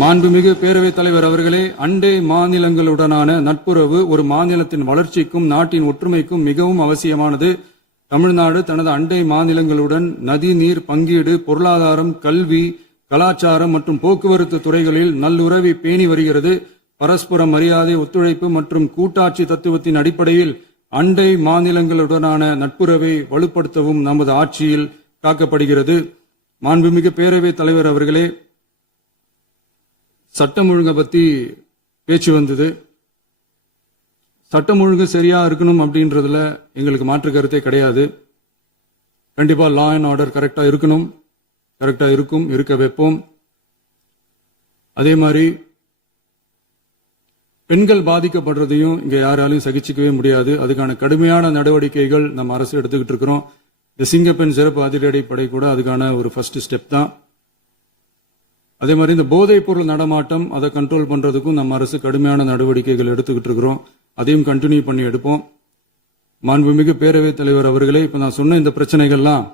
மாண்புமிகு பேரவைத் தலைவர் அவர்களே, அண்டை மாநிலங்களுடனான நட்புறவு ஒரு மாநிலத்தின் வளர்ச்சிக்கும் நாட்டின் ஒற்றுமைக்கும் மிகவும் அவசியமானது. தமிழ்நாடு தனது அண்டை மாநிலங்களுடன் நதி நீர் பங்கீடு, பொருளாதாரம், கல்வி, கலாச்சாரம் மற்றும் போக்குவரத்து துறைகளில் நல்லுறவை பேணி வருகிறது. பரஸ்பர மரியாதை, ஒத்துழைப்பு மற்றும் கூட்டாட்சி தத்துவத்தின் அடிப்படையில் அண்டை மாநிலங்களுடனான நட்புறவை வலுப்படுத்தவும் நமது ஆட்சியில் காக்கப்படுகிறது. மாண்புமிகு பேரவைத் தலைவர் அவர்களே, சட்டம் ஒழுங்கை பத்தி பேச்சு வந்தது. சட்டம் ஒழுங்கு சரியா இருக்கணும் அப்படின்றதுல எங்களுக்கு மாற்று கருத்தே கிடையாது. கண்டிப்பா லா அண்ட் ஆர்டர் கரெக்டா இருக்கணும், கரெக்டா இருக்கும், இருக்க வைப்போம். அதே மாதிரி பெண்கள் பாதிக்கப்படுறதையும் இங்க யாராலையும் சகிச்சுக்கவே முடியாது. அதுக்கான கடுமையான நடவடிக்கைகள் நம்ம அரசு எடுத்துக்கிட்டு இருக்கிறோம். இந்த சிங்கப்பெண் சிறப்பு அதிரடிப்படை கூட அதுக்கான ஒரு ஃபர்ஸ்ட் ஸ்டெப் தான். அதே மாதிரி இந்த போதைப் பொருள் நடமாட்டம் அதை கண்ட்ரோல் பண்றதுக்கும் நம்ம அரசு கடுமையான நடவடிக்கைகள் எடுத்துக்கிட்டு இருக்கிறோம். அதையும் கண்டினியூ பண்ணி எடுப்போம். மாண்புமிகு பேரவைத் தலைவர் அவர்களே, இப்ப நான் சொன்ன இந்த பிரச்சனைகள்லாம்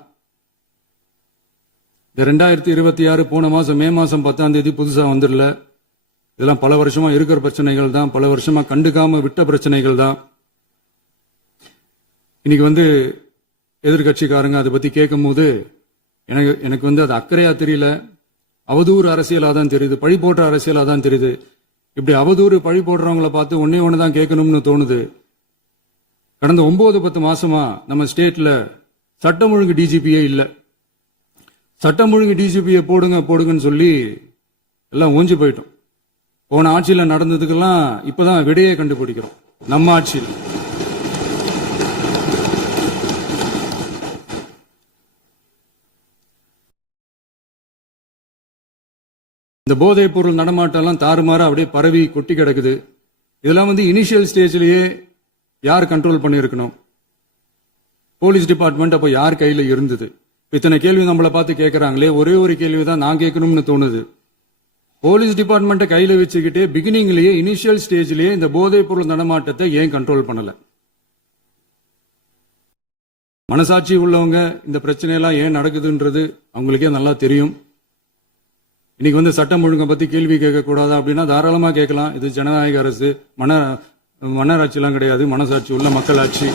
இந்த 2026 போன மாசம் மே மாசம் 10ஆம் தேதி புதுசா வந்துடல. இதெல்லாம் பல வருஷமா இருக்கிற பிரச்சனைகள் தான், பல வருஷமா கண்டுக்காம விட்ட பிரச்சனைகள் தான். இன்னைக்கு எதிர்கட்சிக்காரங்க அதை பத்தி கேட்கும் போது எனக்கு அது அக்கறையா தெரியல, அவதூறு அரசியலா தான் தெரியுது, பழி போடுற அரசியலா தான் தெரியுது. இப்படி அவதூறு பழி போடுறவங்களை பார்த்து ஒன்னே ஒண்ணுதான் கேட்கணும்னு தோணுது. கடந்த 9-10 மாசமா நம்ம ஸ்டேட்ல சட்டம் ஒழுங்கு டிஜிபியே இல்ல. சட்டம் ஒழுங்கு டிஜிபியை போடுங்கன்னு சொல்லி எல்லாம் ஓஞ்சி போயிட்டோம். போன ஆட்சியில நடந்ததுக்கெல்லாம் இப்பதான் விடையே கண்டுபிடிக்கிறோம் நம்ம ஆட்சியில். இந்த போதைப் பொருள் நடமாட்டம் தாறுமாற அப்படியே பரவி கொட்டி கிடக்குது. இதெல்லாம் இனிஷியல் ஸ்டேஜ்லயே யார் கண்ட்ரோல் பண்ணிருக்கணும்? போலீஸ் டிபார்ட்மெண்ட் அப்ப யார் கையில இருந்தது? இத்தனை கேள்வி நம்மளை பார்த்து கேட்கறாங்களே, ஒரே ஒரு கேள்விதான் நான் கேட்கணும்னு தோணுது. போலீஸ் டிபார்ட்மெண்ட்டை கையில வச்சுக்கிட்டே பிகினிங்லயே இனிஷியல் ஸ்டேஜ்லயே இந்த போதைப் பொருள் நடமாட்டத்தை ஏன் கண்ட்ரோல் பண்ணல? மனசாட்சி உள்ளவங்க இந்த பிரச்சனையெல்லாம் ஏன் நடக்குதுன்றது அவங்களுக்கே நல்லா தெரியும். இன்னைக்கு சட்டம் ஒழுங்கை பத்தி கேள்வி கேட்க கூடாதா அப்படின்னா தாராளமா கேட்கலாம். இது ஜனநாயக அரசு, மன்னராட்சி எல்லாம் கிடையாது, மனசாட்சி உள்ள மக்களாட்சி.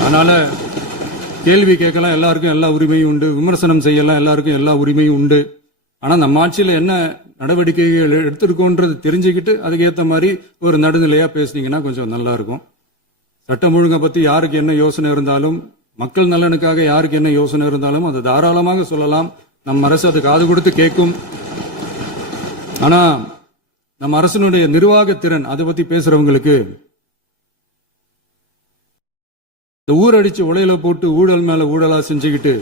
அதனால கேள்வி கேட்கலாம், எல்லாருக்கும் எல்லா உரிமையும் உண்டு. விமர்சனம் செய்யலாம், எல்லாருக்கும் எல்லா உரிமையும் உண்டு. ஆனா நம்ம ஆட்சியில என்ன நடவடிக்கைகள் எடுத்திருக்கோன்றது தெரிஞ்சுக்கிட்டு அதுக்கேற்ற மாதிரி ஒரு நடுநிலையா பேசுனீங்கன்னா கொஞ்சம் நல்லா இருக்கும். சட்டம் ஒழுங்கை பத்தி யாருக்கு என்ன யோசனை இருந்தாலும், மக்கள் நலனுக்காக யாருக்கு என்ன யோசனை இருந்தாலும் அதை தாராளமாக சொல்லலாம். நம்ம அரசு அது காது கொடுத்து கேட்கும். ஆனா நம்ம அரசினுடைய நிர்வாக திறன் அதை பத்தி பேசுறவங்களுக்கு இந்த ஊரடிச்சு உலையில போட்டு ஊழல் மேல ஊழலா செஞ்சுக்கிட்டு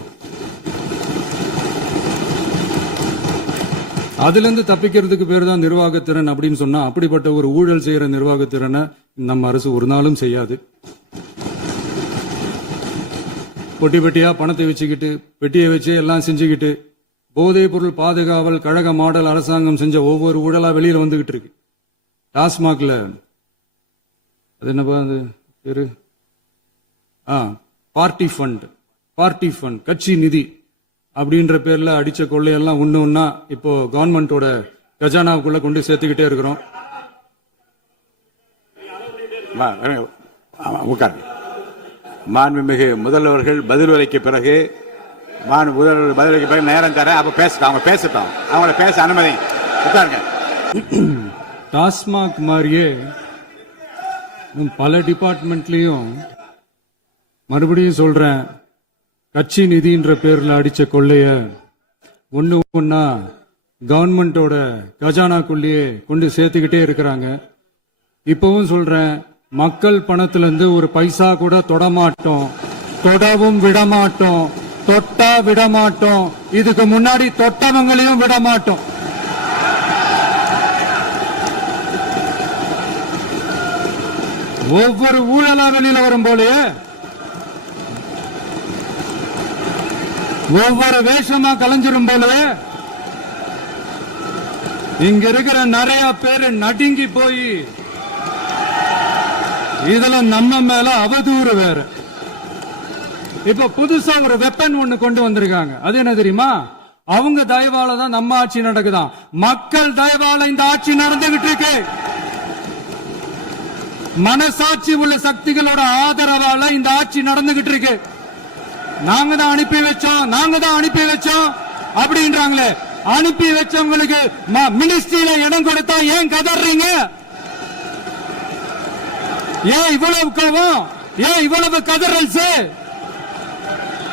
அதுல இருந்து தப்பிக்கிறதுக்கு பேர் தான் நிர்வாகத்திறன் அப்படின்னு சொன்னா, அப்படிப்பட்ட ஒரு ஊழல் செய்யற நிர்வாகத்திறனை நம்ம அரசு ஒரு நாளும் செய்யாது. பொட்டி பெட்டியா பணத்தை வச்சுக்கிட்டு, பெட்டியை வச்சு எல்லாம் செஞ்சுக்கிட்டு, போதைப் பொருள் பாதுகாவல் கழக மாடல் அரசாங்கம் செஞ்ச ஒவ்வொரு ஊழலா வெளியில வந்துகிட்டு இருக்கு. டாஸ்மாக்ல அது என்னப்பா அது பேரு, பார்ட்டி ஃபண்ட், கட்சி நிதி அப்படின்ற பேர்ல அடிச்ச கொள்ளையெல்லாம் ஒண்ணா இப்போ கவர்மெண்டோட கஜானாவுக்குள்ள கொண்டு சேர்த்துக்கிட்டே இருக்கிறோம். மாண்புமிகு முதல்வர்கள் பதில் உரைக்கு பிறகு நேரம் தர அப்ப அவங்க பேசட்டும், அவங்கள பேச அனுமதி உட்காருங்க. டாஸ்மாக் மாதிரியே பல டிபார்ட்மெண்ட்லயும் மறுபடியும் சொல்றேன், கட்சி நிதின்ற பேர்ல அடிச்ச கொள்ளைய ஒன்னா கவர்மெண்டோட கஜானாக்குள்ளேயே கொண்டு சேர்த்துக்கிட்டே இருக்கிறாங்க. இப்பவும் சொல்றேன், மக்கள் பணத்துல இருந்து ஒரு பைசா கூட தொடமாட்டோம், தொடவும் விடமாட்டோம், தொட்டா விடமாட்டோம், இதுக்கு முன்னாடி தொட்டவங்களையும் விடமாட்டோம். ஒவ்வொரு ஊழலா வெளியில வரும் போலே, ஒவ்வொரு வேஷமா கலைஞ்சிரும் போலே, இங்க இருக்கிற நிறைய பேரு நடுங்கி போய் இதுல நம்ம மேல அவதூறு வேற. இப்ப புதுசா ஒரு வெப்பன் ஒண்ணு கொண்டு வந்திருக்காங்க. அது என்ன தெரியுமா? அவங்க தயவால தான் நம்ம ஆட்சி நடக்குதான். மக்கள் தயவால இந்த ஆட்சி நடந்துகிட்டு இருக்கு. மனசாட்சி உள்ள சக்திகளோட ஆதரவால இந்த ஆட்சி நடந்துகிட்டு இருக்கு. நாங்க தான் அனுப்பி வச்சோம் அப்படின்றாங்களே. அனுப்பி வச்சவங்களுக்கு மினிஸ்ட்ரியில இடம் கொடுத்தா ஏன் கதறீங்க? ஏன் இவ்வளவு கோபம்? ஏன் இவ்வளவு கதறல்?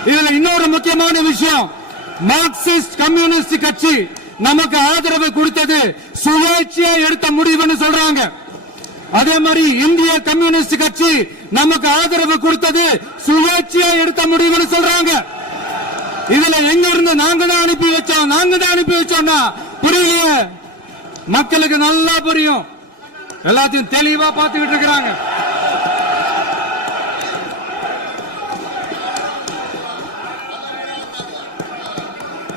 இதுல இன்னொரு முக்கியமான விஷயம், மார்க்சிஸ்ட் கம்யூனிஸ்ட் கட்சி நமக்கு ஆதரவு கொடுத்தது சுயேட்சையா எடுத்த முடிவுன்னு சொல்றாங்க. அதே மாதிரி இந்திய கம்யூனிஸ்ட் கட்சி நமக்கு ஆதரவு கொடுத்தது சுயேட்சையா எடுத்த முடிவுன்னு சொல்றாங்க. இதுல எங்க இருந்து நாங்க தான் அனுப்பி வச்சோம்னா புரியலையே. மக்களுக்கு நல்லா புரியும், எல்லாத்தையும் தெளிவா பார்த்துக்கிட்டு இருக்கிறாங்க.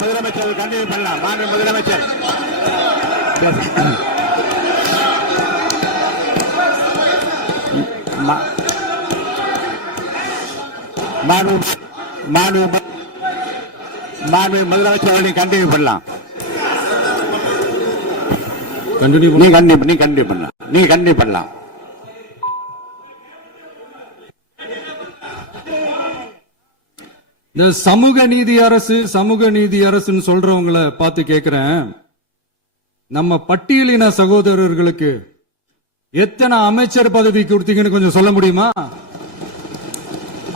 முதலமைச்சர் கண்டினியூ பண்ணலாம். மாண்பு முதலமைச்சர் முதலமைச்சர் கண்டினியூ பண்ணலாம். நீ கண்டினியூ பண்ணலாம். இந்த சமூக நீதி அரசுன்னு சொல்றவங்களை பார்த்து கேட்கிறேன், நம்ம பட்டியலின சகோதரர்களுக்கு எத்தனை அமைச்சர் பதவி கொடுத்தீங்கன்னு கொஞ்சம் சொல்ல முடியுமா?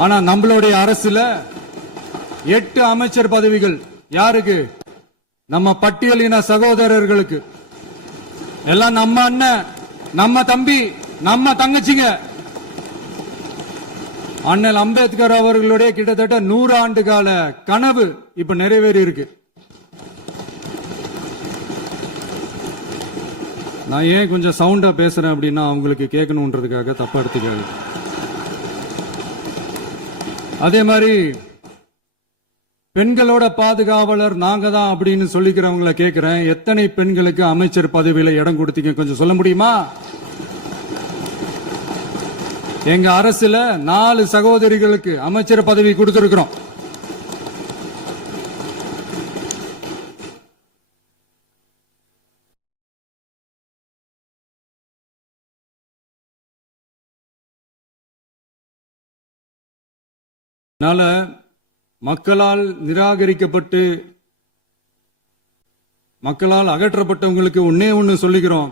ஆனா நம்மளுடைய அரசுல 8 அமைச்சர் பதவிகள் யாருக்கு? நம்ம பட்டியலின சகோதரர்களுக்கு. எல்லாம் நம்ம அண்ணன், நம்ம தம்பி, நம்ம தங்கச்சிங்க. அண்ணல் அம்பேத்கர் அவர்களுடைய கிட்டத்தட்ட 100 ஆண்டு கால கனவு இப்ப நிறைவேறி இருக்கு. நான் ஏன் கொஞ்சம் சவுண்டா பேசுறேன் அப்படின்னா அவங்களுக்கு கேட்கணும்ன்றதுக்காக தப்பா எடுத்துக்காது. அதே மாதிரி பெண்களோட பாதுகாவலர் நாங்க தான் அப்படின்னு சொல்லிக்கிறவங்களை கேட்கிறேன், எத்தனை பெண்களுக்கு அமைச்சர் பதவியில இடம் கொடுத்தீங்க கொஞ்சம் சொல்ல முடியுமா? எங்க அரசுல 4 சகோதரிகளுக்கு அமைச்சர் பதவி கொடுத்திருக்கிறோம். அதனால மக்களால் நிராகரிக்கப்பட்டு மக்களால் அகற்றப்பட்டவங்களுக்கு ஒண்ணு சொல்லிக்கிறோம்,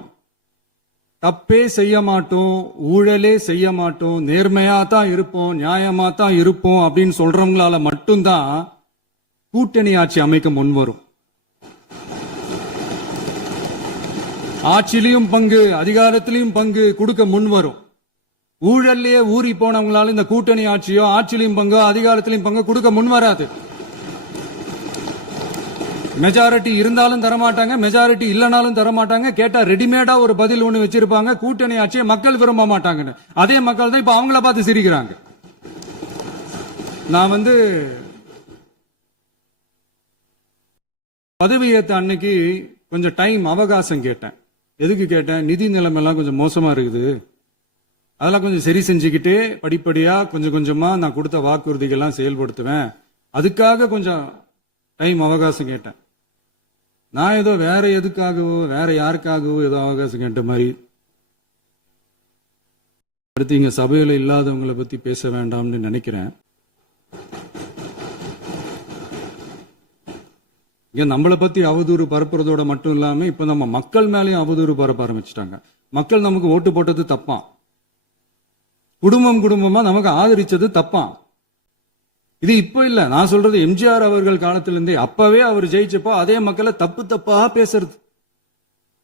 தப்பே செய்ய மாட்டோம், ஊழலே செய்ய மாட்டோம், நேர்மையா தான் இருப்போம், நியாயமா தான் இருப்போம் அப்படின்னு சொல்றவங்களால மட்டும்தான் கூட்டணி ஆட்சி அமைக்க முன்வரும். ஆட்சியிலையும் பங்கு, அதிகாரத்திலையும் பங்கு கொடுக்க முன்வரும். ஊழல்லையே ஊறி போனவங்களால இந்த கூட்டணி ஆட்சியோ ஆட்சியிலையும் பங்கோ அதிகாரத்திலையும் பங்கு கொடுக்க முன்வராது. மெஜாரிட்டி இருந்தாலும் தரமாட்டாங்க, மெஜாரிட்டி இல்லனாலும் தரமாட்டாங்க. கேட்டா ரெடிமேடா ஒரு பதில் ஒண்ணு வச்சிருப்பாங்க, கூட்டணி ஆட்சியை மக்கள் விரும்ப மாட்டாங்கன்னு. அதே மக்கள் தான் இப்ப அவங்கள பார்த்து சிரிக்கிறாங்க. நான் பதவி ஏத்த அன்னைக்கு கொஞ்சம் டைம் அவகாசம் கேட்டேன். எதுக்கு கேட்டேன்? நிதி நிலைமை கொஞ்சம் மோசமா இருக்குது, அதெல்லாம் கொஞ்சம் சரி செஞ்சுக்கிட்டு படிப்படியா கொஞ்சம் கொஞ்சமா நான் கொடுத்த வாக்குறுதிகள்லாம் செயல்படுத்துவேன், அதுக்காக கொஞ்சம் டைம் அவகாசம் கேட்டேன். நான் ஏதோ வேற எதுக்காகவோ வேற யாருக்காகவோ ஏதோ அவகாசம் கேட்ட மாதிரி. அடுத்து இங்க சபையில இல்லாதவங்களை பத்தி பேச வேண்டாம்னு நினைக்கிறேன். இங்க நம்மளை பத்தி அவதூறு பரப்புறதோட மட்டும் இல்லாம இப்ப நம்ம மக்கள் மேலேயும் அவதூறு பரப்ப ஆரம்பிச்சுட்டாங்க. மக்கள் நமக்கு ஓட்டு போட்டது தப்பான், குடும்பமா நமக்கு ஆதரிச்சது தப்பான். இது இப்ப இல்ல, நான் சொல்றது எம்ஜிஆர் அவர்கள் காலத்திலிருந்தே. அப்பவே அவர் ஜெயிச்சப்போ அதே மக்களை தப்பா பேசுறது.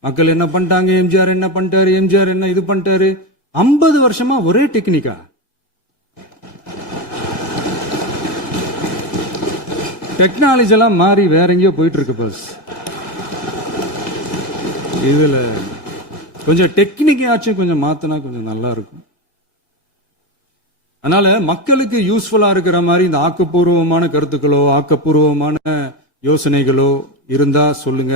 மக்கள் என்ன பண்ணிட்டாங்க, எம்ஜிஆர் என்ன பண்ணிட்டாரு, எம்ஜிஆர் என்ன இது பண்ணிட்டாரு. 50 வருஷமா ஒரே டெக்னிக்கா. டெக்னாலஜி எல்லாம் மாறி வேற எங்கேயோ போயிட்டு இருக்கு. பஸ் இதுல கொஞ்சம் டெக்னிக்காச்சும் கொஞ்சம் மாத்தினா கொஞ்சம் நல்லா இருக்கும். அதனால மக்களுக்கு யூஸ்ஃபுல்லா இருக்கிற மாதிரி இந்த ஆக்கப்பூர்வமான கருத்துக்களோ ஆக்கப்பூர்வமான யோசனைகளோ இருந்தா சொல்லுங்க,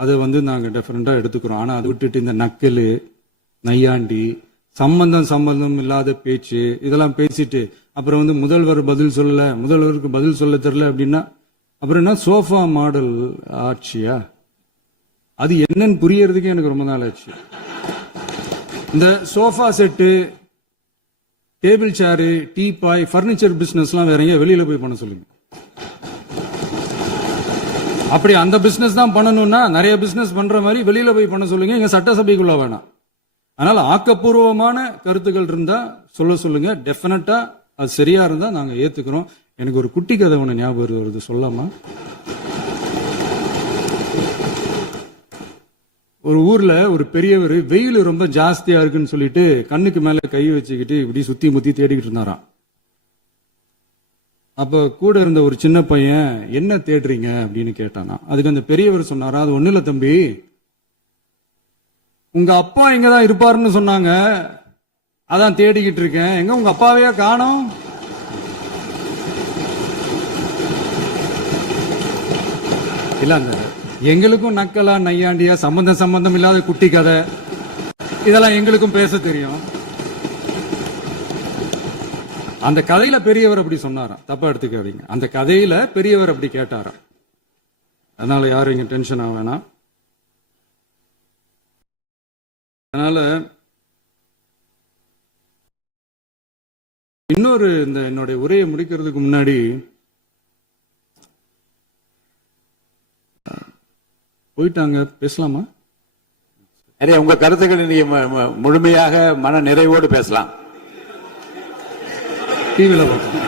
அதை நாங்க டெஃபரெண்டா எடுத்துக்கிறோம். ஆனா அதை விட்டுட்டு இந்த நக்கலு, நையாண்டி, சம்பந்தம் இல்லாத பேச்சு இதெல்லாம் பேசிட்டு அப்புறம் முதல்வர் பதில் சொல்லல, முதல்வருக்கு பதில் சொல்ல தெரியல அப்படின்னா அப்புறம் என்ன சோஃபா மாடல் ஆட்சியா? அது என்னன்னு புரியறதுக்கே எனக்கு ரொம்ப நாள் ஆச்சு. இந்த sofa set, table chair, teapoy, furniture பிசினஸ்லாம் வேற எங்க வெளியில போய் பண்ண சொல்லுங்க. அப்படி அந்த பிசினஸ் தான் பண்ணணும்னா நிறைய பிசினஸ் பண்ற மாதிரி வெளியில போய் பண்ண சொல்லுங்க, இங்க சட்டசபைக்குள்ள வேணாம். அதனால ஆக்கப்பூர்வமான கருத்துக்கள் இருந்தா சொல்லுங்க. டெஃபினட்டா அது சரியா இருந்தா நாங்க ஏத்துக்கிறோம். எனக்கு ஒரு குட்டி கதை ஒண்ணு ஞாபகம் வருது, சொல்லாமா? ஒரு ஊர்ல ஒரு பெரியவர் வெயில் ரொம்ப ஜாஸ்தியா இருக்குன்னு சொல்லிட்டு கண்ணுக்கு மேல கை வச்சுக்கிட்டு இப்படி சுத்தி முத்தி தேடிக்கிட்டு இருந்தாராம். அப்ப கூட இருந்த ஒரு சின்ன பையன் என்ன தேடுறீங்க அப்படின்னு கேட்டானா. அதுக்கு அந்த பெரியவர் சொன்னாரா, அது ஒண்ணு இல்ல தம்பி, உங்க அப்பா இங்கதான் இருப்பாருன்னு சொன்னாங்க, அதான் தேடிக்கிட்டு இருக்கேன். எங்க உங்க அப்பாவையா காணோம்? இல்ல அந்த எங்களுக்கும் நக்கலா நையாண்டியா சம்பந்தம் இல்லாத குட்டி கதை இதெல்லாம் எங்களுக்கும் பேச தெரியும். அந்த கதையில பெரியவர் அப்படி சொன்னாராம், தப்பா எடுத்துக்காதீங்க. அந்த கதையில பெரியவர் அப்படி கேட்டாராம். அதனால யாரும் இங்க டென்ஷன் ஆக வேணாம். அதனால இன்னொரு இந்த என்னுடைய உரையை முடிக்கிறதுக்கு முன்னாடி போயிட்டாங்க, பேசலாமா? நிறைய உங்க கருத்துக்கள் நீங்க முழுமையாக மன நிறைவோடு பேசலாம். டிவியில பார்த்தோம்.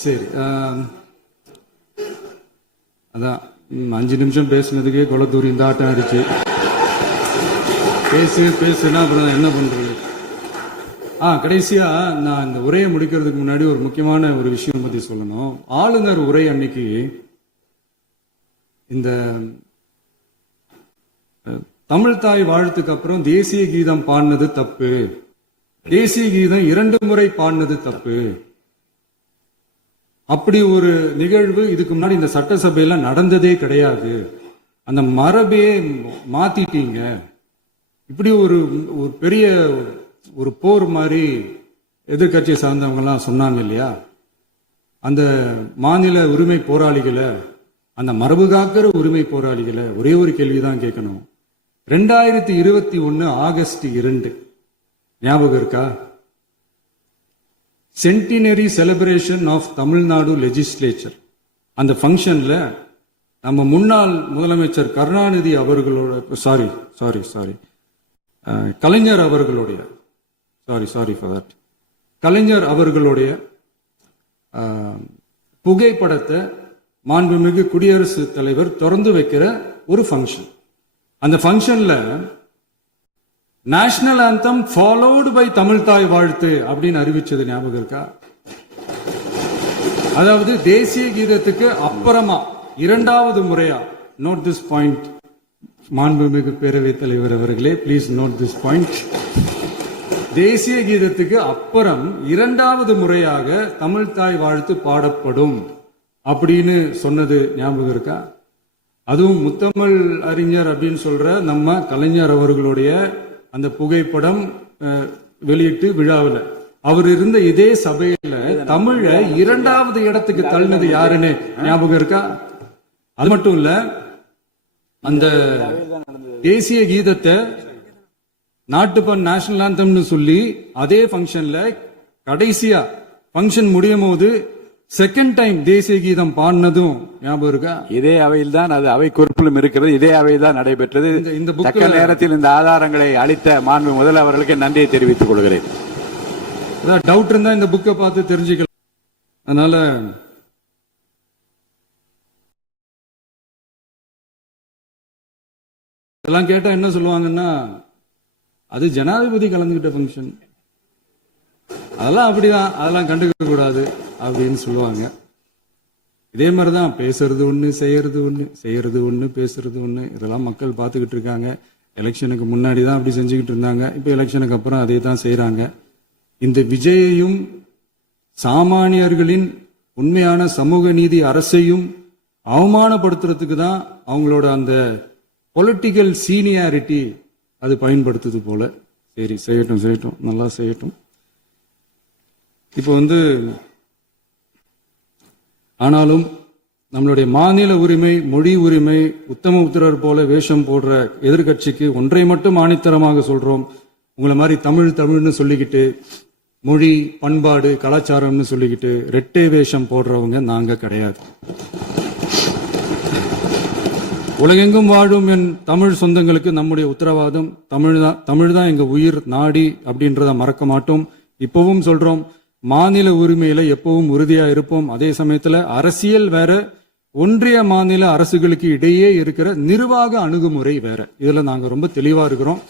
சரி, அதான் 5 நிமிஷம் பேசுனதுக்கே கொளத்தூரி இந்த ஆட்டம் அடிச்சு பேசுனா அப்புறம் என்ன பண்றது? கடைசியா நான் இந்த உரையை முடிக்கிறதுக்கு முன்னாடி ஒரு முக்கியமான ஒரு விஷயம் பத்தி சொல்லணும். ஆளுநர் உரை அன்னைக்கு இந்த தமிழ் தாய் வாழ்த்துக்கு அப்புறம் தேசிய கீதம் பாடினது தப்பு, தேசிய கீதம் 2 முறை பாடினது தப்பு, அப்படி ஒரு நிகழ்வு இதுக்கு முன்னாடி இந்த சட்டசபையில நடந்ததே கிடையாது, அந்த மரபே மாத்திட்டீங்க, இப்படி ஒரு பெரிய ஒரு போர் மாதிரி எதிர்கட்சியை சார்ந்தவங்க எல்லாம் சொன்னாங்க இல்லையா? அந்த மாநில உரிமை போராளிகளை, அந்த மரபு காக்கிற உரிமை போராளிகளை ஒரே ஒரு கேள்விதான் கேட்கணும். 2021 ஆகஸ்ட் 2 ஞாபகம் இருக்கா? Centenary celebration of Tamil Nadu legislature. அந்த ஃபங்க்ஷன்ல நம்ம முன்னாள் முதலமைச்சர் கருணாநிதி அவர்களோட சாரி கலைஞர் அவர்களுடைய கலைஞர் அவர்களுடைய புகைப்படத்தை மாண்புமிகு குடியரசுத் தலைவர் திறந்து வைக்கிற ஒரு ஃபங்க்ஷன். அந்த ஃபங்க்ஷன்ல national anthem followed by Tamil Thai Vazhthu அப்படின்னு அறிவிச்சது ஞாபகம் இருக்கா? அதாவது தேசிய கீதத்துக்கு அப்புறமா 2வது முறையா, நோட் திஸ் பாயிண்ட் மாண்புமிகு பேரவைத் தலைவர் அவர்களே, பிளீஸ் நோட் திஸ் பாயிண்ட். தேசிய கீதத்துக்கு அப்புறம் 2வது முறையாக தமிழ் தாய் வாழ்த்து பாடப்படும் அப்படின்னு சொன்னது ஞாபகம் இருக்கா? அதுவும் முத்தமிழ் அறிஞர் அப்படின்னு சொல்ற நம்ம கலைஞர் அவர்களுடைய அந்த புகைப்படம் வெளியிட்டு விழாவில் அவர் இருந்த இதே சபையில தமிழ 2வது இடத்துக்கு தள்ளினது யாருன்னு ஞாபகம் இருக்கா? அது மட்டும் இல்ல, அந்த தேசிய கீதத்தை நாட்டுப்பண் நேஷனல் ஆந்தம்னு சொல்லி அதே ஃபங்க்ஷன்ல கடைசியா ஃபங்க்ஷன் முடியும் போது செகண்ட் டைம் தேசிய கீதம் பாடினதும் ஞாபகம் இருக்கா? இதே அவையில் தான், அது அவை குறிப்பிலும் இருக்கிறது, இதே அவையில் தான் நடைபெற்றது. இந்த புக்கில் நேரத்தில் இந்த ஆதாரங்களை அளித்த மாண்பு முதல் அவர்களுக்கு நன்றியை தெரிவித்துக் கொள்கிறேன். டவுட் இருந்தா இந்த புக்கை பார்த்து தெரிஞ்சுக்கலாம். அதனால இதெல்லாம் கேட்டா என்ன சொல்லுவாங்கன்னா, அது ஜனாதிபதி கலந்துகிட்ட ஃபங்க்ஷன், அதெல்லாம் அப்படிதான், அதெல்லாம் கண்டுக்க கூடாது அப்படின்னு சொல்லுவாங்க. இதே மாதிரிதான் பேசுறது ஒண்ணு, செய்யறது ஒண்ணு, பேசுறது ஒண்ணு. இதெல்லாம் மக்கள் பார்த்துக்கிட்டு இருக்காங்க. எலெக்ஷனுக்கு முன்னாடி தான் அப்படி செஞ்சுக்கிட்டு இருந்தாங்க, இப்ப எலெக்ஷனுக்கு அப்புறம் அதே தான் செய்யறாங்க. இந்த விஜயையும் சாமானியர்களின் உண்மையான சமூக நீதி அரசையும் அவமானப்படுத்துறதுக்கு தான் அவங்களோட அந்த பொலிட்டிக்கல் சீனியாரிட்டி அது பயன்படுத்துது போல. சரி, செய்யட்டும், நல்லா செய்யட்டும். இப்போ ஆனாலும் நம்மளுடைய மாநில உரிமை, மொழி உரிமை, உத்தமபுத்திரர் போல வேஷம் போடுற எதிர்க்கட்சிக்கு ஒன்றை மட்டும் ஆணித்தரமாக சொல்றோம். உங்களை மாதிரி தமிழ்னு சொல்லிக்கிட்டு, மொழி, பண்பாடு, கலாச்சாரம்னு சொல்லிக்கிட்டு ரெட்டை வேஷம் போடுறவங்க நாங்க கிடையாது. உலகெங்கும் வாழும் என் தமிழ் சொந்தங்களுக்கு நம்முடைய உத்தரவாதம் தமிழ் தான் எங்க உயிர் நாடி அப்படின்றத மறக்க மாட்டோம். இப்பவும் சொல்றோம், மாநில உரிமையில எப்பவும் உறுதியா இருப்போம். அதே சமயத்துல அரசியல் வேற, ஒன்றிய மாநில அரசுகளுக்கு இடையே இருக்கிற நிர்வாக அணுகுமுறை வேற. இதுல நாங்க ரொம்ப தெளிவா இருக்கிறோம்.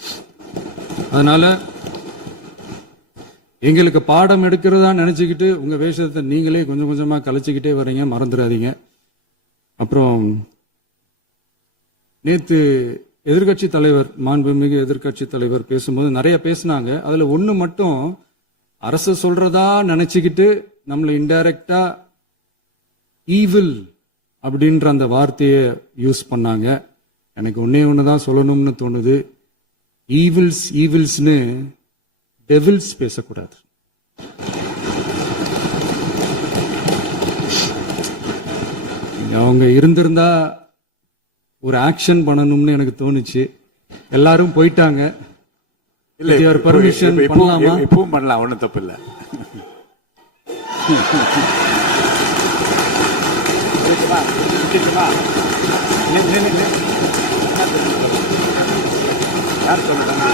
அதனால எங்களுக்கு பாடம் எடுக்கிறதா நினைச்சுக்கிட்டு உங்க வேஷத்தை நீங்களே கொஞ்சம் கொஞ்சமா கலைச்சுக்கிட்டே வர்றீங்க, மறந்துடாதீங்க. அப்புறம் நேத்து எதிர்கட்சி தலைவர், மாண்புமிகு எதிர்கட்சி தலைவர் பேசும்போது நிறைய பேசினாங்க. அதுல ஒண்ணு மட்டும் அரசு சொல்றதா நினைச்சுக்கிட்டு நம்மளை இன்டைரக்டா ஈவில் அப்படின்ற அந்த வார்த்தையை யூஸ் பண்ணாங்க. எனக்கு ஒன்னே ஒண்ணுதான் சொல்லணும்னு தோணுது. ஈவில்ஸ்னு டெவில்ஸ் பேசக்கூடாது. அவங்க இருந்திருந்தா ஒரு ஆக்ஷன் பண்ணணும்னு எனக்கு தோணுச்சு. எல்லாரும் போயிட்டாங்க. பர்மிஷன் பண்ணலாமா? இப்பவும் பண்ணலாம், ஒன்றும் தப்பு இல்லை. யார் சொல்றாங்க?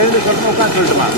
எழுந்து சொல்லுமா? உட்காந்து சொல்லட்டுமா?